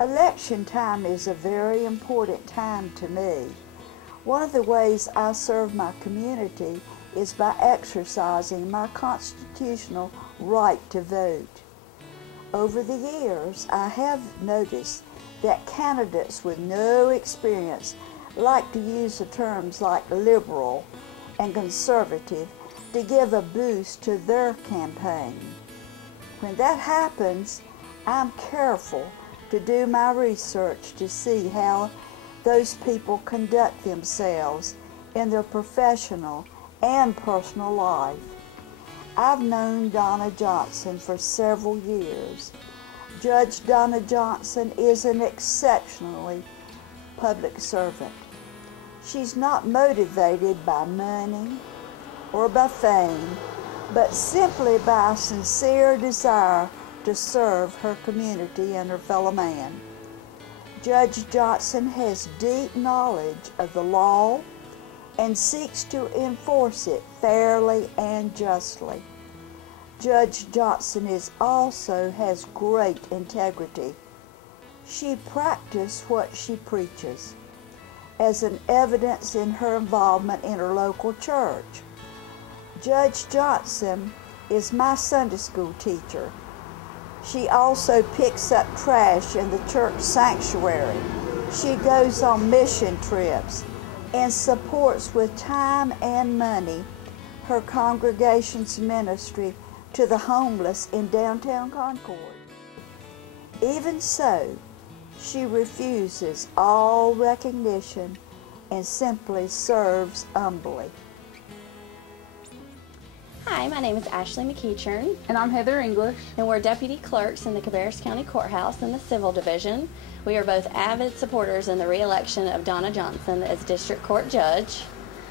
Election time is a very important time to me. One of the ways I serve my community is by exercising my constitutional right to vote. Over the years, I have noticed that candidates with no experience like to use the terms like liberal and conservative to give a boost to their campaign. When that happens, I'm careful to do my research to see how those people conduct themselves in their professional and personal life. I've known Donna Johnson for several years. Judge Donna Johnson is an exceptionally public servant. She's not motivated by money or by fame, but simply by a sincere desire to serve her community and her fellow man. Judge Johnson has deep knowledge of the law and seeks to enforce it fairly and justly. Judge Johnson also has great integrity. She practices what she preaches, as an evidence in her involvement in her local church. Judge Johnson is my Sunday school teacher. She also picks up trash in the church sanctuary. She goes on mission trips and supports with time and money her congregation's ministry to the homeless in downtown Concord. Even so, she refuses all recognition and simply serves humbly. Hi, my name is Ashley McEachern. And I'm Heather English. And we're deputy clerks in the Cabarrus County Courthouse in the Civil Division. We are both avid supporters in the re-election of Donna Johnson as District Court Judge.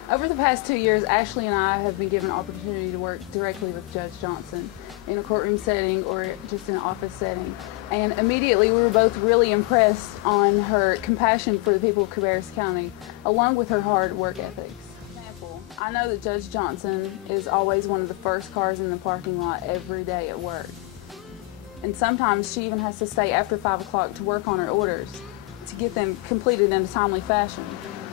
Over the past 2 years, Ashley and I have been given an opportunity to work directly with Judge Johnson in a courtroom setting or just in an office setting. And immediately we were both really impressed on her compassion for the people of Cabarrus County, along with her hard work ethics. I know that Judge Johnson is always one of the first cars in the parking lot every day at work. And sometimes she even has to stay after 5 o'clock to work on her orders to get them completed in a timely fashion.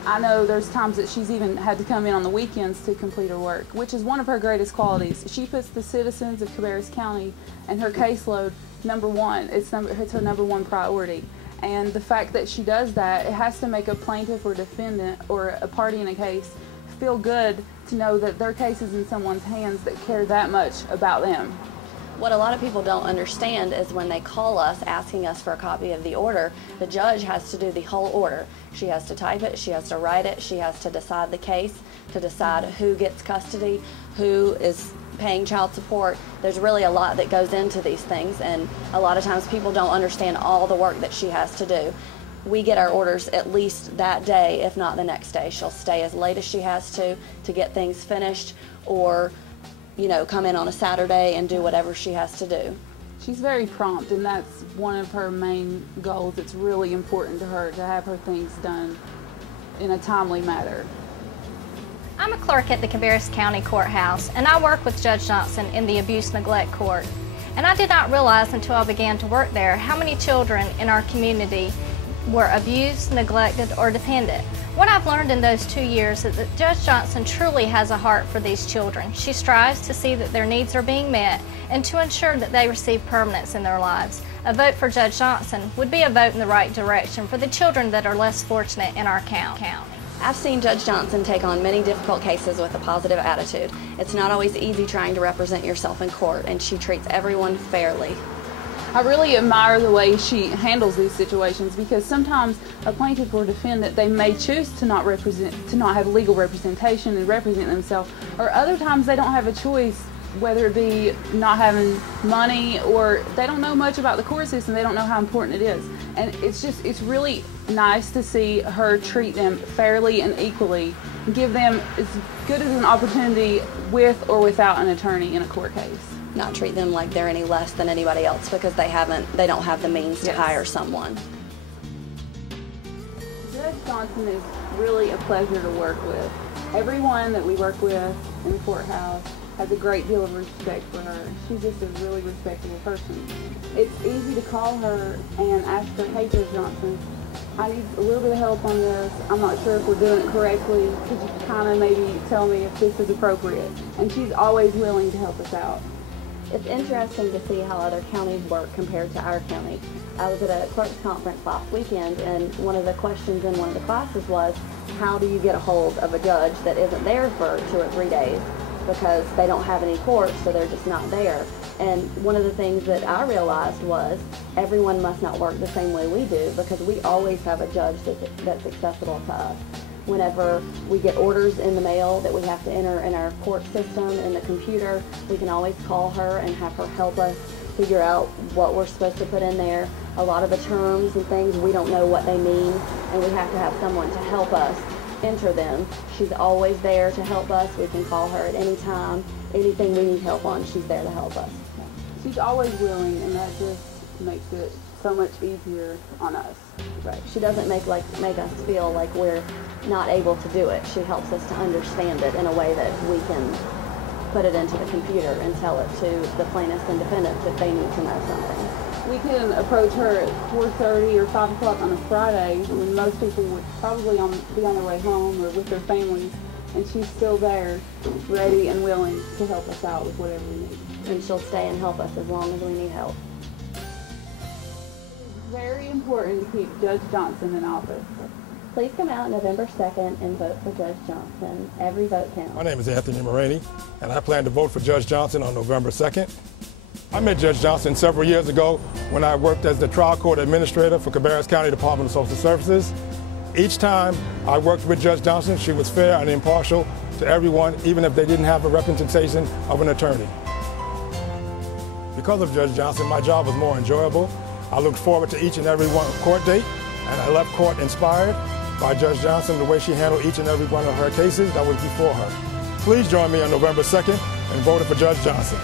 I know there's times that she's even had to come in on the weekends to complete her work, which is one of her greatest qualities. She puts the citizens of Cabarrus County and her caseload number one. It's her number one priority. And the fact that she does that, it has to make a plaintiff or defendant or a party in a case feel good to know that their case is in someone's hands that care that much about them. What a lot of people don't understand is when they call us asking us for a copy of the order, the judge has to do the whole order. She has to type it, she has to write it, she has to decide the case, to decide who gets custody, who is paying child support. There's really a lot that goes into these things, and a lot of times people don't understand all the work that she has to do. We get our orders at least that day, if not the next day. She'll stay as late as she has to get things finished, or come in on a Saturday and do whatever she has to do. She's very prompt, and that's one of her main goals. It's really important to her to have her things done in a timely manner. I'm a clerk at the Cabarrus County Courthouse, and I work with Judge Johnson in the Abuse Neglect Court. And I did not realize until I began to work there how many children in our community were abused, neglected, or dependent. What I've learned in those 2 years is that Judge Johnson truly has a heart for these children. She strives to see that their needs are being met and to ensure that they receive permanence in their lives. A vote for Judge Johnson would be a vote in the right direction for the children that are less fortunate in our county. I've seen Judge Johnson take on many difficult cases with a positive attitude. It's not always easy trying to represent yourself in court, and she treats everyone fairly. I really admire the way she handles these situations, because sometimes a plaintiff or defendant, they may choose to not have legal representation and represent themselves, or other times they don't have a choice, whether it be not having money or they don't know much about the court system, they don't know how important it is. And it's really nice to see her treat them fairly and equally, and give them as good as an opportunity with or without an attorney in a court case. Not treat them like they're any less than anybody else because they don't have the means to hire someone. Judge Johnson is really a pleasure to work with. Everyone that we work with in the courthouse has a great deal of respect for her. She's just a really respectable person. It's easy to call her and ask her, hey, Judge Johnson, I need a little bit of help on this. I'm not sure if we're doing it correctly. Could you kind of maybe tell me if this is appropriate? And she's always willing to help us out. It's interesting to see how other counties work compared to our county. I was at a clerk's conference last weekend, and one of the questions in one of the classes was, how do you get a hold of a judge that isn't there for 2 or 3 days because they don't have any court, so they're just not there? And one of the things that I realized was everyone must not work the same way we do, because we always have a judge that's accessible to us. Whenever we get orders in the mail that we have to enter in our court system in the computer, we can always call her and have her help us figure out what we're supposed to put in there. A lot of the terms and things, we don't know what they mean, and we have to have someone to help us enter them. She's always there to help us. We can call her at any time. Anything we need help on, she's there to help us. She's always willing, and that just makes it so much easier on us. Right. She doesn't make us feel like we're not able to do it. She helps us to understand it in a way that we can put it into the computer and tell it to the plaintiffs and defendants if they need to know something. We can approach her at 4:30 or 5 o'clock on a Friday when most people would probably be on their way home or with their families, and she's still there, ready and willing to help us out with whatever we need. And she'll stay and help us as long as we need help. It's very important to keep Judge Johnson in office. Please come out November 2nd and vote for Judge Johnson. Every vote counts. My name is Anthony Moraney, and I plan to vote for Judge Johnson on November 2nd. I met Judge Johnson several years ago when I worked as the trial court administrator for Cabarrus County Department of Social Services. Each time I worked with Judge Johnson, she was fair and impartial to everyone, even if they didn't have a representation of an attorney. Because of Judge Johnson, my job was more enjoyable. I looked forward to each and every one court date, and I left court inspired by Judge Johnson, the way she handled each and every one of her cases that was before her. Please join me on November 2nd and vote for Judge Johnson.